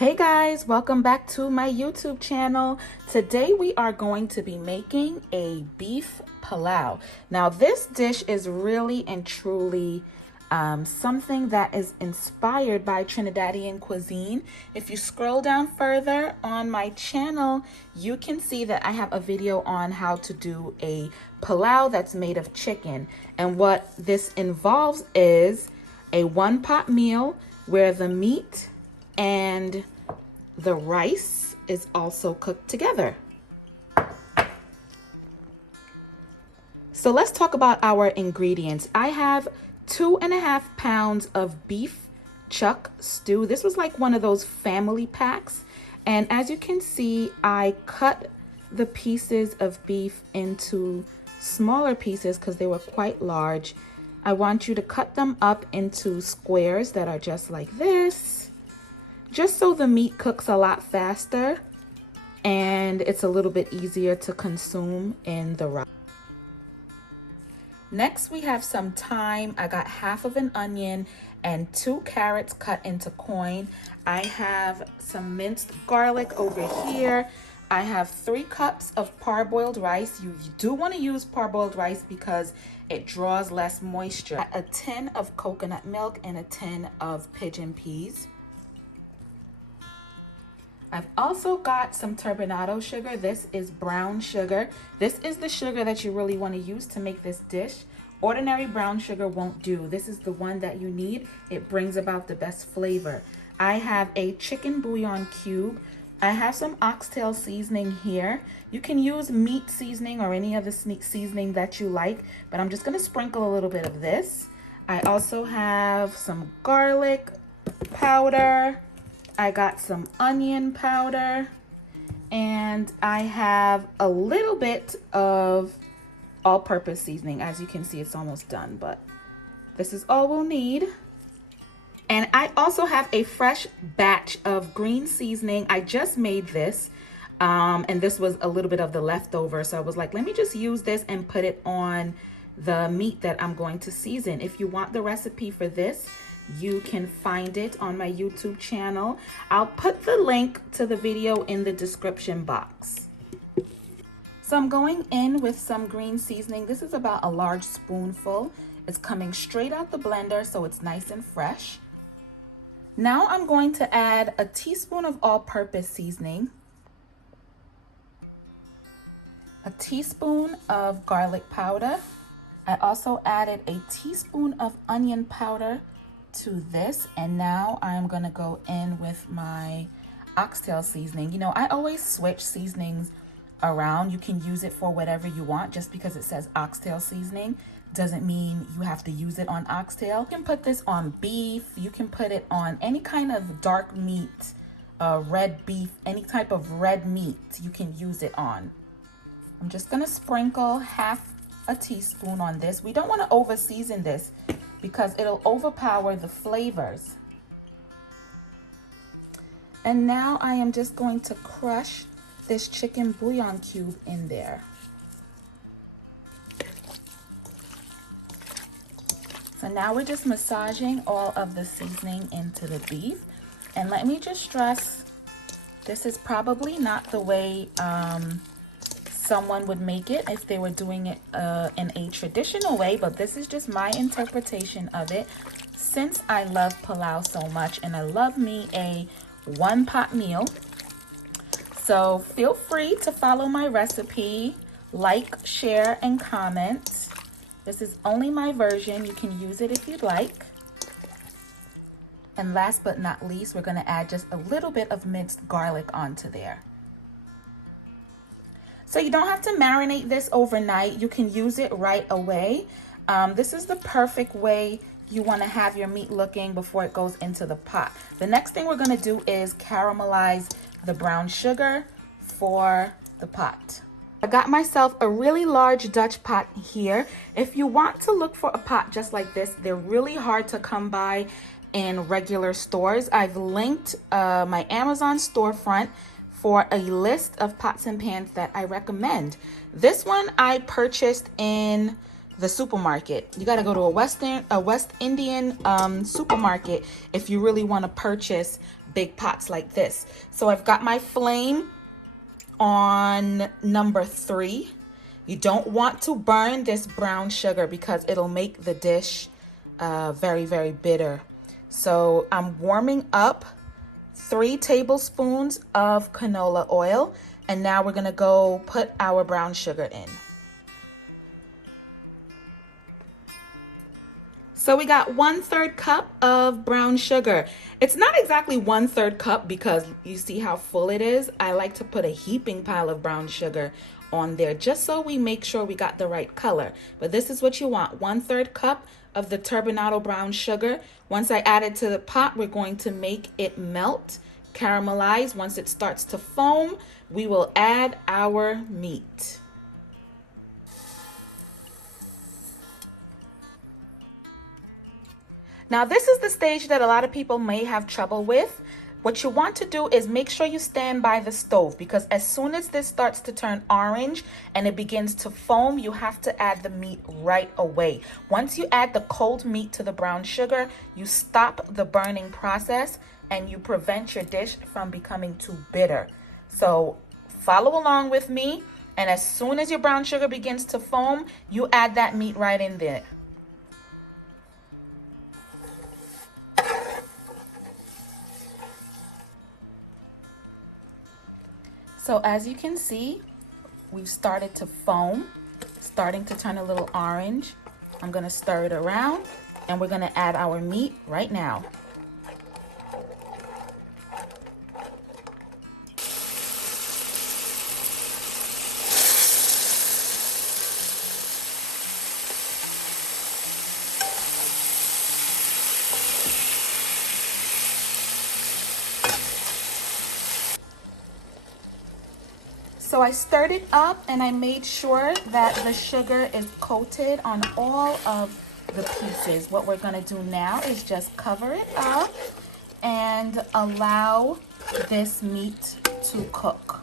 Hey guys, welcome back to my YouTube channel. Today we are going to be making a beef palau. Now this dish is really and truly something that is inspired by Trinidadian cuisine. If you scroll down further on my channel, you can see that I have a video on how to do a palau that's made of chicken. And what this involves is a one-pot meal where the meat and the rice is also cooked together. So let's talk about our ingredients. I have 2.5 pounds of beef chuck stew. This was like one of those family packs. And as you can see, I cut the pieces of beef into smaller pieces because they were quite large. I want you to cut them up into squares that are just like this, just so the meat cooks a lot faster and it's a little bit easier to consume in the rice. Next, we have some thyme. I got half of an onion and 2 carrots cut into coin. I have some minced garlic over here. I have 3 cups of parboiled rice. You do want to use parboiled rice because it draws less moisture. A tin of coconut milk and a tin of pigeon peas. I've also got some turbinado sugar. This is brown sugar. This is the sugar that you really want to use to make this dish. Ordinary brown sugar won't do. This is the one that you need. It brings about the best flavor. I have a chicken bouillon cube. I have some oxtail seasoning here. You can use meat seasoning or any other seasoning that you like, but I'm just going to sprinkle a little bit of this. I also have some garlic powder. I got some onion powder, and I have a little bit of all-purpose seasoning. As you can see, it's almost done, but this is all we'll need. And I also have a fresh batch of green seasoning. I just made this, and this was a little bit of the leftover, so I was like, let me just use this and put it on the meat that I'm going to season. If you want the recipe for this, you can find it on my YouTube channel. I'll put the link to the video in the description box. So I'm going in with some green seasoning. This is about a large spoonful. It's coming straight out the blender, so it's nice and fresh. Now I'm going to add a teaspoon of all-purpose seasoning, a teaspoon of garlic powder. I also added a teaspoon of onion powder to this, and now I'm gonna go in with my oxtail seasoning. You know, I always switch seasonings around. You can use it for whatever you want. Just because it says oxtail seasoning doesn't mean you have to use it on oxtail. You can put this on beef. You can put it on any kind of dark meat, red beef, any type of red meat you can use it on. I'm just gonna sprinkle half a teaspoon on this. We don't want to over season this because it'll overpower the flavors. And now I am just going to crush this chicken bouillon cube in there. So now we're just massaging all of the seasoning into the beef. And let me just stress, this is probably not the way someone would make it if they were doing it in a traditional way, but this is just my interpretation of it. Since I love palau so much and I love me a one-pot meal, so feel free to follow my recipe, like, share, and comment. This is only my version. You can use it if you'd like. And last but not least, we're going to add just a little bit of minced garlic onto there. So you don't have to marinate this overnight. You can use it right away. This is the perfect way you want to have your meat looking before it goes into the pot. The next thing we're going to do is caramelize the brown sugar for the pot. I got myself a really large Dutch pot here. If you want to look for a pot just like this, they're really hard to come by in regular stores. I've linked my Amazon storefront for a list of pots and pans that I recommend. This one I purchased in the supermarket. You got to go to a West Indian supermarket if you really want to purchase big pots like this. So I've got my flame on number 3. You don't want to burn this brown sugar because it'll make the dish very, very bitter. So I'm warming up 3 tablespoons of canola oil, and now we're gonna go put our brown sugar in. So we got 1/3 cup of brown sugar. It's not exactly 1/3 cup because you see how full it is. I like to put a heaping pile of brown sugar on there just so we make sure we got the right color. But this is what you want, 1/3 cup of the turbinado brown sugar. Once I add it to the pot, we're going to make it melt, caramelize. Once it starts to foam, we will add our meat. Now this is the stage that a lot of people may have trouble with. What you want to do is make sure you stand by the stove, because as soon as this starts to turn orange and it begins to foam, you have to add the meat right away. Once you add the cold meat to the brown sugar, you stop the burning process and you prevent your dish from becoming too bitter. So follow along with me, and as soon as your brown sugar begins to foam, you add that meat right in there. So as you can see, we've started to foam, starting to turn a little orange. I'm gonna stir it around and we're gonna add our meat right now. So I stirred it up and I made sure that the sugar is coated on all of the pieces. What we're gonna do now is just cover it up and allow this meat to cook.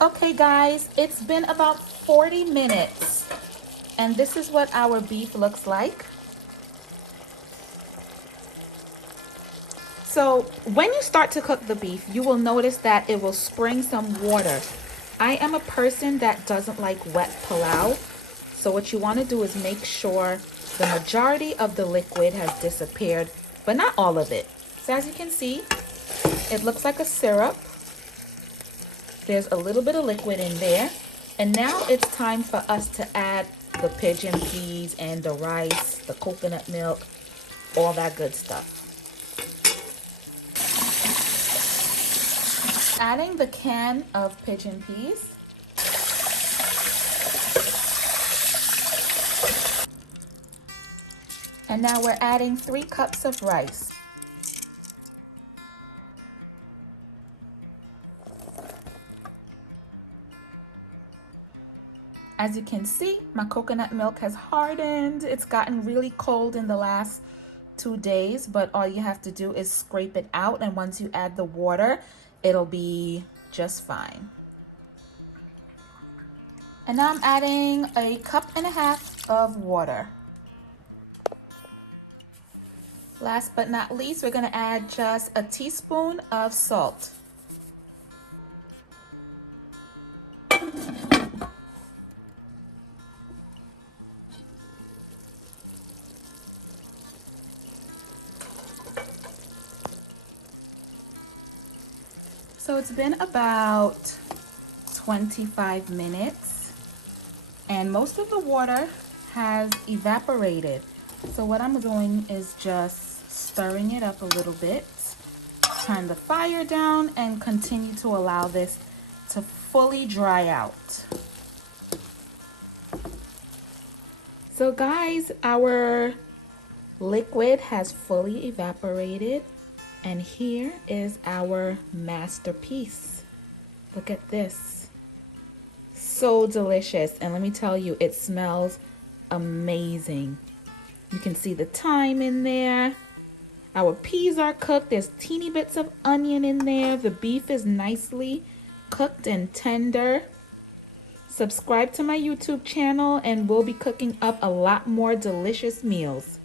Okay guys, it's been about 40 minutes and this is what our beef looks like. So when you start to cook the beef, you will notice that it will spring some water. I am a person that doesn't like wet pilau. So what you want to do is make sure the majority of the liquid has disappeared, but not all of it. So as you can see, it looks like a syrup. There's a little bit of liquid in there. And now it's time for us to add the pigeon peas and the rice, the coconut milk, all that good stuff. Adding the can of pigeon peas. And now we're adding 3 cups of rice. As you can see, my coconut milk has hardened. It's gotten really cold in the last 2 days, but all you have to do is scrape it out, and once you add the water, it'll be just fine. And now I'm adding 1.5 cups of water. Last but not least, we're gonna add just a teaspoon of salt. So it's been about 25 minutes and most of the water has evaporated. So what I'm doing is just stirring it up a little bit, turn the fire down, and continue to allow this to fully dry out. So guys, our liquid has fully evaporated. And here is our masterpiece. Look at this. So delicious. And let me tell you, it smells amazing. You can see the thyme in there. Our peas are cooked. There's teeny bits of onion in there. The beef is nicely cooked and tender. Subscribe to my YouTube channel and we'll be cooking up a lot more delicious meals.